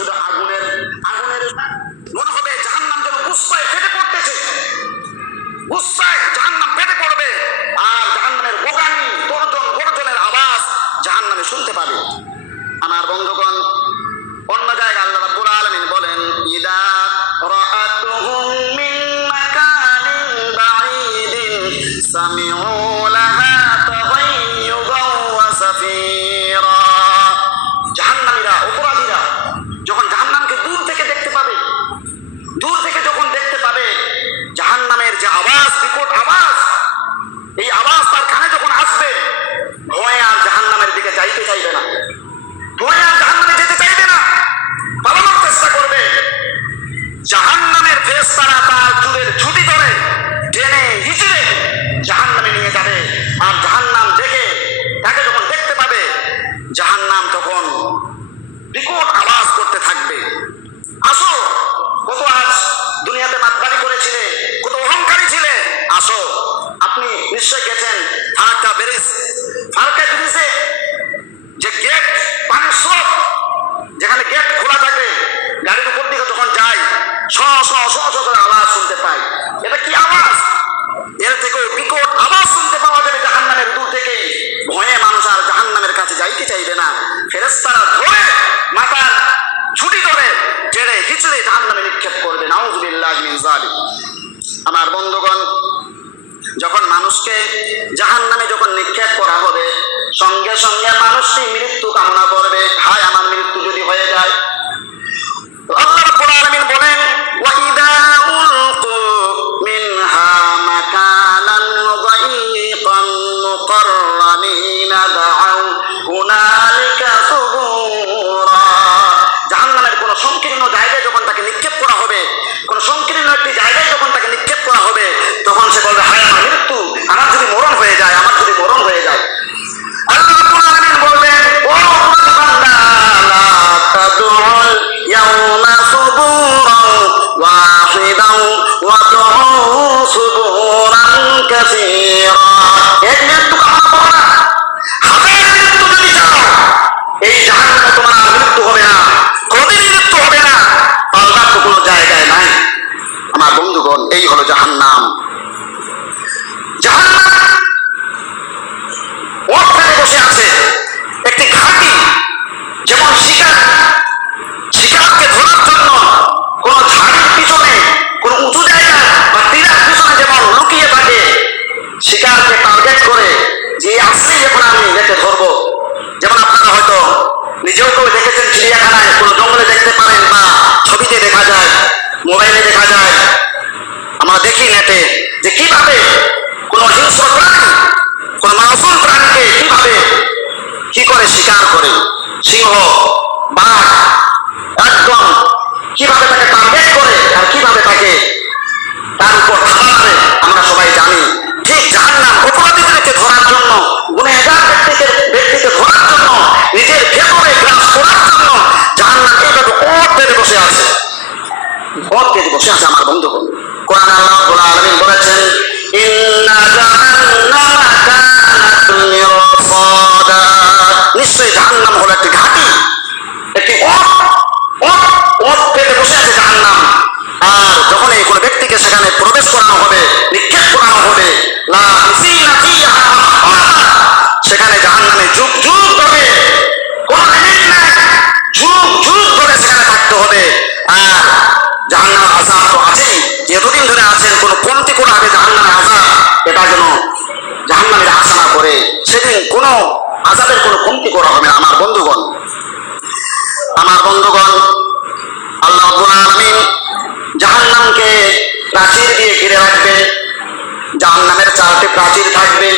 শুধু আগুনের আগুনের মনে হবে জাহান্নাম যেন গুস্সায় ফেটে পড়তেছে, গুস্সায় জাহান্নাম ফেটে পড়বে, আর জাহান্নামের গোগানি গর্জনের আওয়াজ জাহান্নামে শুনতে পাবে। আমার বন্ধুগণ, অন্য জায়গায় আল্লাহ রাব্বুল আলামিন বলেন, ইদা রাআতুহুম মিন মাকানিন বাঈদিন সামিউ লাহা তাগায়্যুযান ওয়া সাফীরা। জাহান্নামীরা, অপরাধীরা যখন জাহান্নামকে দূর থেকে দেখতে পাবে, দূর থেকে যখন দেখতে পাবে, জাহান্নামের যে আওয়াজ, বিকট আওয়াজ, এই আওয়াজ তার কানে যখন আসবে, ভয়ে আর জাহান্নামের দিকে যাইতে চাইবে না, ভয়ে আর জাহান্নামে যেতে চাইবে না, পালানোর চেষ্টা করবে। জাহান্নামের ফেরেশতারা তার চুলের ছুটি ধরে টেনে হিচড়ে জাহান্নামে নিয়ে যাবে। আর জাহান্নাম দেখে, তাকে যখন দেখতে পাবে, জাহান্নাম তখন বিকট আওয়াজ করতে থাকবে, আসো, কত আজ দুনিয়াতে মাতবাড়ি করেছিলে, কত অহংকারী ছিলে, আসো। আপনি নিশ্চয় গেছেন ফারাক্কা ব্রিজ, ফারাক্কা ব্রিজে যে গেট, পানির স্রোত, যেখানে গেট খোলা থাকে, গাড়ির উপর দিকে যখন যায়, শ শ শ শ করে আওয়াজ শুনতে পায়। এটা কি আওয়াজ? এর থেকেও বিকট আওয়াজ শুনতে পাওয়া যাবে জাহান্নামের দূর থেকেই। ভয়ে মানুষ আর জাহান্নামের কাছে যাইতে চাইবে না। ফেরেশতারা ধরে মাথার ছুটি ধরে জেড়ে হিচড়ে জাহান্নামে নিক্ষেপ করবে। নাউযুবিল্লাহি মিন যালিক। আমার বন্ধুগণ, যখন মানুষকে জাহান্নামে যখন নিক্ষেপ করা হবে, সঙ্গে সঙ্গে মানুষটি মৃত্যু কামনা করবে, হায় আমার মৃত্যু যদি হয়ে যায়। আল্লাহ রাব্বুল আলামিন বলেন, ওয়া ইযা উলকু মিনহা মাকানান দায়ীকান মুকাররানিনা দাউ হুনালিকা সুবুরা। জাহান্নামের কোন সংকীর্ণ জায়গায় যখন তাকে নিক্ষেপ করা হবে, কোন সংকীর্ণ একটি জায়গায় যখন তাকে নিক্ষেপ করা হবে, তখন সে বলবে, হায় আমার মৃত্যু, আমার যদি মরণ হয়ে যায়, আমার যদি মরণ হয়ে যায়। আল্লাহ রাব্বুল আলামিন বলবেন, ও অপরাধী বান্দা, লা তাদউল ইয়াউমা সুবুরান ওয়াহিদান ওয়া দুউ সুবুরান কাসীরা। এক মৃত্যু কামনা করো না, হাজার মৃত্যু যদি চাও, এই জাহান্নামে তোমার আর মৃত্যু হবে না, কোনদিন মৃত্যু হবে না, আল্লাহ তো কোনো জায়গায় নাই। আমার বন্ধুগণ, এই হলো জাহান্নাম। জাহান্নাম ওর ফেলে বসে আছে একটি ঘাঁটি, যেমন শিকারকে ধরার জন্য কোন ঝাড়ির পিছনে, কোন উঁচু জায়গা বা তীরের পিছনে যেমন লুকিয়ে থাকে, শিকারকে টার্গেট করে যে আসলেই এখন আমি একে ধরবো। যেমন আপনারা হয়তো নিজেও কেউ দেখেছেন, চিড়িয়াখানায় কোন জঙ্গলে দেখতে পারেন, বা ছবিতে দেখা যায়, মোবাইলে দেখা যায়, আমরা দেখি নেটে, যে কিভাবে কোন হিংস্র প্রাণী, কোন মাসুম প্রাণীকে কিভাবে কি করে শিকার করে, সিংহ, বাঘ, একদম কিভাবে তাকে টার্গেট করে আর কিভাবে তাকে তার উপর হামলা করে, আমরা সবাই জানি। ঠিক জাহান্নাম অপরাধীদেরকে ধরার জন্য, গুনাহগার ব্যক্তিকে ধরার জন্য, নিজের ভেতরে গ্রাস করার জন্য জাহান্নাম এইভাবে ওর পেটে বসে আছে, ওর পেটে বসে আছে। আমার বন্ধুগণ, কোরআনে আল্লাহ রাব্বুল আলামিন বলেছেন, ইন্না জাহান্নামা কানাত মিরসাদা। নিশ্চয়ই জাহান্নাম হলো একটি ঘাঁটি, একটি ওট পেটে বসে আছে জাহান্নাম। আর যখন এই কোনো ব্যক্তিকে সেখানে প্রবেশ করানো হবে, নিক্ষেপ করানো হবে, লা ফিসিনা ফিহা আহকামা, সেখানে জাহান্নামে যুগ যুগ ধরে, কোনো লিমিট নাই, যুগ যুগ ধরে সেখানে থাকতে হবে। আর জাহান্নামের আযাব তো আছেই, যতদিন ধরে আছেন, কোনো কমতি করা হবে জাহান্নামের আযাব, এটা যেন জাহান্নামের আশা না করে, সেদিন কোনো আযাবের কোনো কমতি করা হবে না। আমার বন্ধুগণ, আল্লাহ রাব্বুল আলামিন জাহান্নামকে প্রাচীর দিয়ে ঘিরে রাখবেন। জাহান্নামের 4টি প্রাচীর থাকবে।